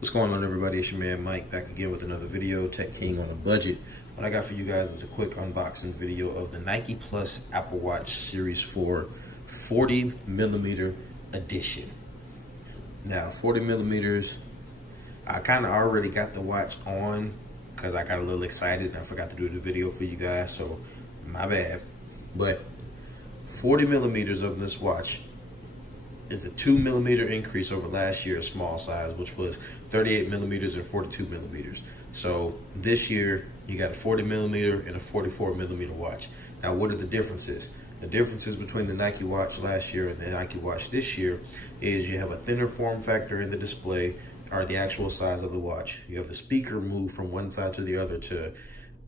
What's going on, everybody? It's your man Mike back again with another video, Tech King on a budget. What I got for you guys is a quick unboxing video of the Nike Plus Apple Watch Series 4 40 millimeter edition. Now 40 millimeters, I kind of already got the watch on because I got a little excited and I forgot to do the video for you guys, so my bad. But 40 millimeters of this watch is a 2 millimeter increase over last year's small size, which was 38 millimeters and 42 millimeters. So this year you got a 40 millimeter and a 44 millimeter watch. Now, what are the differences? The differences between the Nike watch last year and the Nike watch this year is you have a thinner form factor in the display, or the actual size of the watch. You have the speaker move from one side to the other to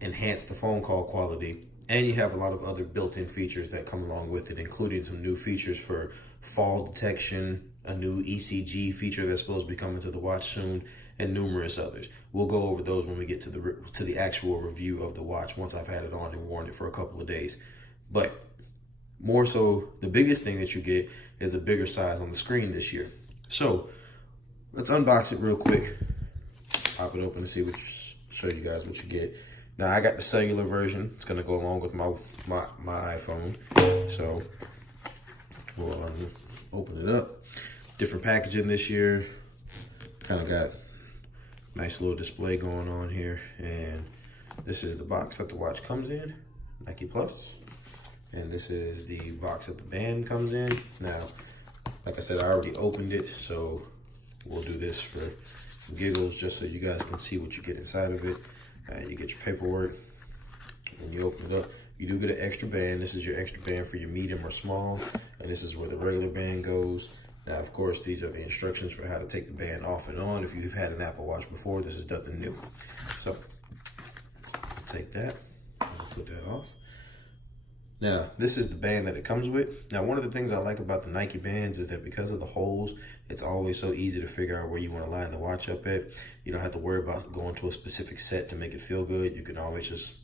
enhance the phone call quality. And you have a lot of other built-in features that come along with it, including some new features for fall detection, a new ECG feature that's supposed to be coming to the watch soon, and numerous others. We'll go over those when we get to the actual review of the watch once I've had it on and worn it for a couple of days. But more so, the biggest thing that you get is a bigger size on the screen this year. So let's unbox it real quick. Pop it open and see show you guys what you get. Now, I got the cellular version. It's gonna go along with my iPhone. So we'll open it up. Different packaging this year. Kind of got nice little display going on here. And this is the box that the watch comes in, Nike Plus. And this is the box that the band comes in. Now, like I said, I already opened it, so we'll do this for giggles just so you guys can see what you get inside of it. You get your paperwork, and you open it up. You do get an extra band. This is your extra band for your medium or small, and this is where the regular band goes. Now, of course, these are the instructions for how to take the band off and on. If you've had an Apple Watch before, this is nothing new. So, I'll take that, I'll put that off. Now, this is the band that it comes with. Now, one of the things I like about the Nike bands is that because of the holes, it's always so easy to figure out where you want to line the watch up at. You don't have to worry about going to a specific set to make it feel good. You can always just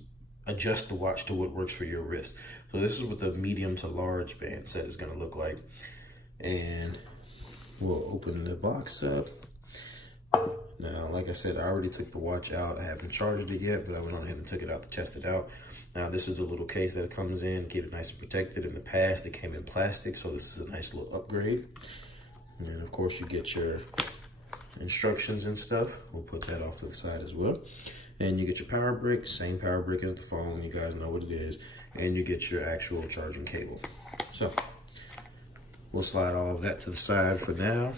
adjust the watch to what works for your wrist. So this is what the medium to large band set is going to look like. And we'll open the box up. Now, like I said, I already took the watch out. I haven't charged it yet, but I went on ahead and took it out to test it out. Now, this is the little case that it comes in, keep it nice and protected. In the past, it came in plastic, so this is a nice little upgrade. And then, of course, you get your instructions and stuff. We'll put that off to the side as well. And you get your power brick, same power brick as the phone. You guys know what it is. And you get your actual charging cable. So, we'll slide all of that to the side for now.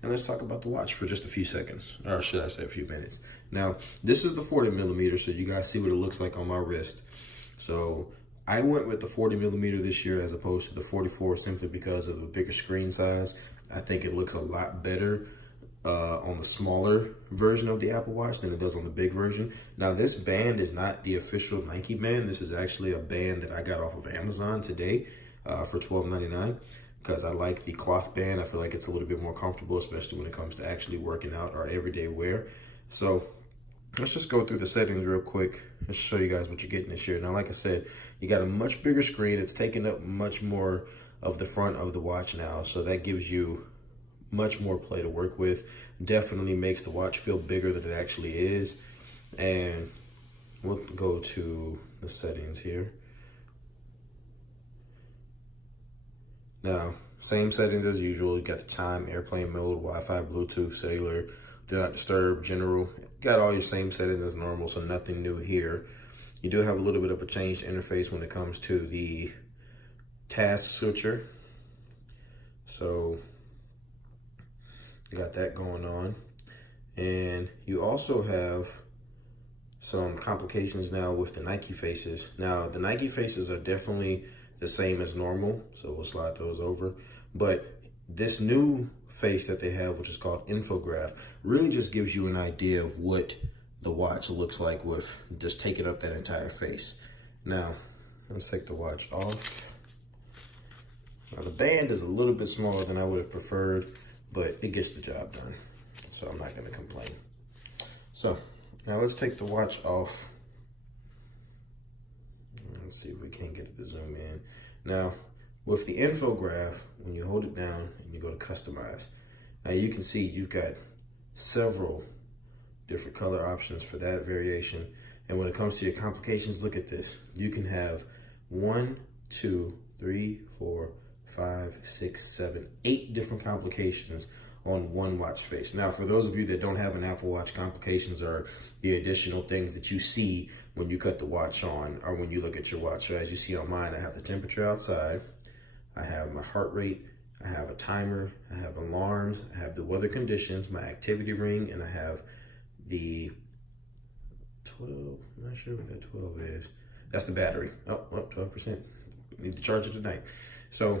And let's talk about the watch for just a few seconds, or should I say a few minutes. Now, this is the 40 millimeter, so you guys see what it looks like on my wrist. So I went with the 40 millimeter this year as opposed to the 44 simply because of the bigger screen size. I think it looks a lot better on the smaller version of the Apple Watch than it does on the big version. Now, this band is not the official Nike band. This is actually a band that I got off of Amazon today for $12.99. Because I like the cloth band. I feel like it's a little bit more comfortable, especially when it comes to actually working out or everyday wear. So let's just go through the settings real quick. Let's show you guys what you're getting this year. Now, like I said, you got a much bigger screen. It's taking up much more of the front of the watch now. So that gives you much more play to work with. Definitely makes the watch feel bigger than it actually is. And we'll go to the settings here. Now, same settings as usual. You got the time, airplane mode, Wi-Fi, Bluetooth, cellular, do not disturb, general. Got all your same settings as normal, so nothing new here. You do have a little bit of a changed interface when it comes to the task switcher. So, you got that going on. And you also have some complications now with the Nike faces. Now, the Nike faces are definitely the same as normal, so we'll slide those over. But this new face that they have, which is called infograph, really just gives you an idea of what the watch looks like with just taking up that entire face. Now, let's take the watch off. Now, the band is a little bit smaller than I would have preferred, but it gets the job done, so I'm not gonna complain. So, now let's take the watch off. Let's see if we can't get it to zoom in. Now, with the infograph, when you hold it down and you go to customize, now you can see you've got several different color options for that variation. And when it comes to your complications, look at this. You can have 1, 2, 3, 4, 5, 6, 7, 8 different complications on one watch face. Now, for those of you that don't have an Apple Watch, complications are the additional things that you see when you cut the watch on or when you look at your watch. So as you see on mine, I have the temperature outside, I have my heart rate, I have a timer, I have alarms, I have the weather conditions, my activity ring, and I have the 12, I'm not sure what that 12 is. That's the battery. Oh, 12%. Need to charge it tonight. So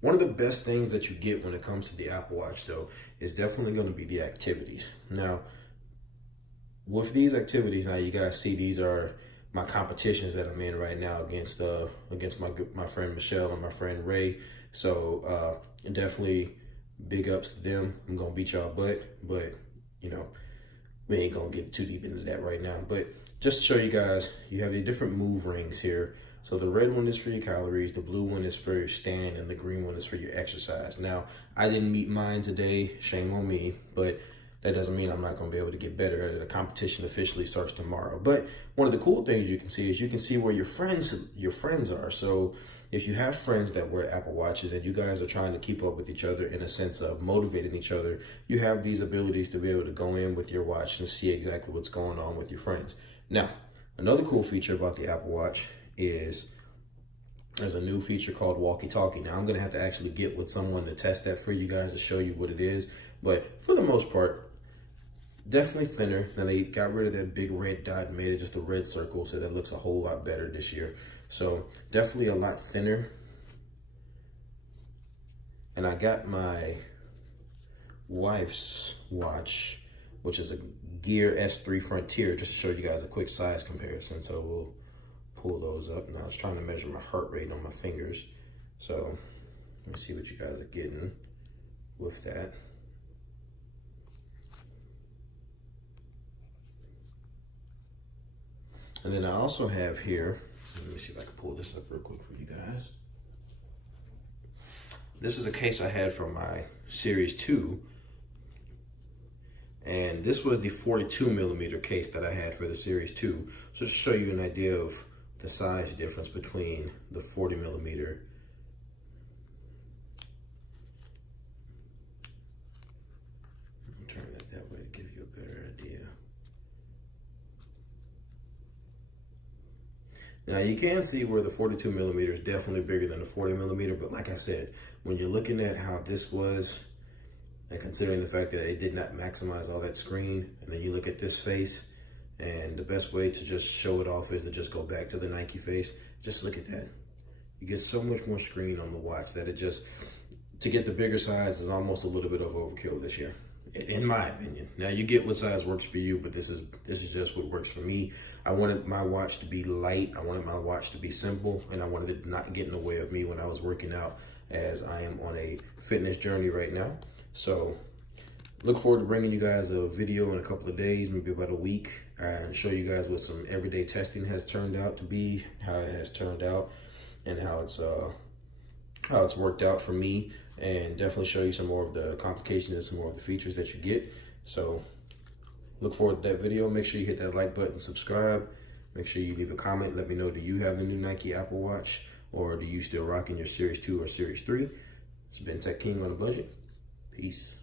one of the best things that you get when it comes to the Apple Watch, though, is definitely going to be the activities. Now, with these activities, now you guys see these are my competitions that I'm in right now against my friend Michelle and my friend Ray. So definitely big ups to them. I'm gonna beat y'all butt, but you know, we ain't gonna get too deep into that right now. But just to show you guys, you have your different move rings here. So the red one is for your calories, the blue one is for your stand, and the green one is for your exercise. Now, I didn't meet mine today, shame on me, but that doesn't mean I'm not gonna be able to get better at it. The competition officially starts tomorrow. But one of the cool things you can see is you can see where your friends are. So if you have friends that wear Apple Watches and you guys are trying to keep up with each other in a sense of motivating each other, you have these abilities to be able to go in with your watch and see exactly what's going on with your friends. Now, another cool feature about the Apple Watch is there's a new feature called walkie-talkie. Now, I'm gonna have to actually get with someone to test that for you guys to show you what it is. But for the most part, definitely thinner. Now, they got rid of that big red dot and made it just a red circle, so that looks a whole lot better this year. So definitely a lot thinner. And I got my wife's watch, which is a Gear S3 Frontier, just to show you guys a quick size comparison. So we'll pull those up. Now I was trying to measure my heart rate on my fingers. So let me see what you guys are getting with that. And then I also have here, let me see if I can pull this up real quick for you guys. This is a case I had from my Series 2. And this was the 42mm case that I had for the Series 2. So to show you an idea of the size difference between the 40mm. I'll turn that way to give you a better idea. Now you can see where the 42mm is definitely bigger than the 40mm, but like I said, when you're looking at how this was, and considering the fact that it did not maximize all that screen, and then you look at this face, and the best way to just show it off is to just go back to the Nike face. Just look at that. You get so much more screen on the watch that it just, to get the bigger size is almost a little bit of overkill this year, in my opinion. Now you get what size works for you, but this is just what works for me. I wanted my watch to be light. I wanted my watch to be simple, and I wanted it to not get in the way of me when I was working out, as I am on a fitness journey right now. So look forward to bringing you guys a video in a couple of days, maybe about a week, and show you guys what some everyday testing has turned out to be, how it has turned out, and how it's worked out for me, and definitely show you some more of the complications and some more of the features that you get. So look forward to that video. Make sure you hit that like button, subscribe. Make sure you leave a comment. Let me know, do you have the new Nike Apple Watch, or do you still rocking your Series 2 or Series 3? It's been Tech King on a budget. Peace.